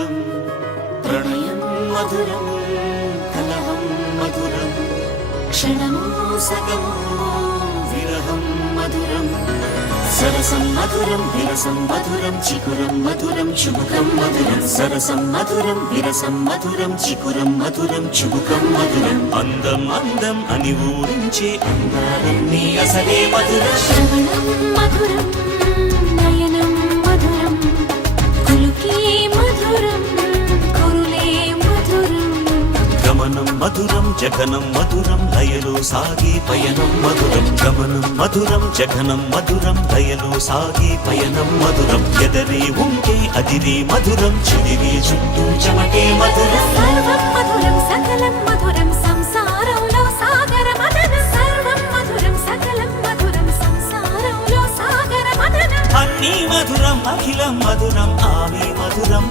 మధురం ప్రణయం మధురం కలహం మధురం క్షణము సగము విరహం మధురం సరసం మధురం విరసం మధురం చికురం మధురం చుబుకం మధురం సరసం మధురం విరసం మధురం చికురం మధురం చుబుకం మధురం అందం అందం అని ఊరించే అందాలన్నీ అసలే మధురం శ్రవణం మధురం నయనం మధురం కులుకే మధురం కురులే మధురం గమనం మధురం జగనం మధురం లయలో సాగే పయనం మధురం గమనం మధురం జగనం మధురం లయలో సాగే పయనం మధురం ఎదరే ఉంటే అదిరే మధురం చెదిరే చుట్టూ చెమటే మధురం సర్వం మధురం సకలం మధురం సంసారంలో సాగర మదనం సర్వం మధురం సకలం మధురం సంసారంలో సాగర మదనం అన్నీ మధురం అఖిలం మధురం ఆమె మధురం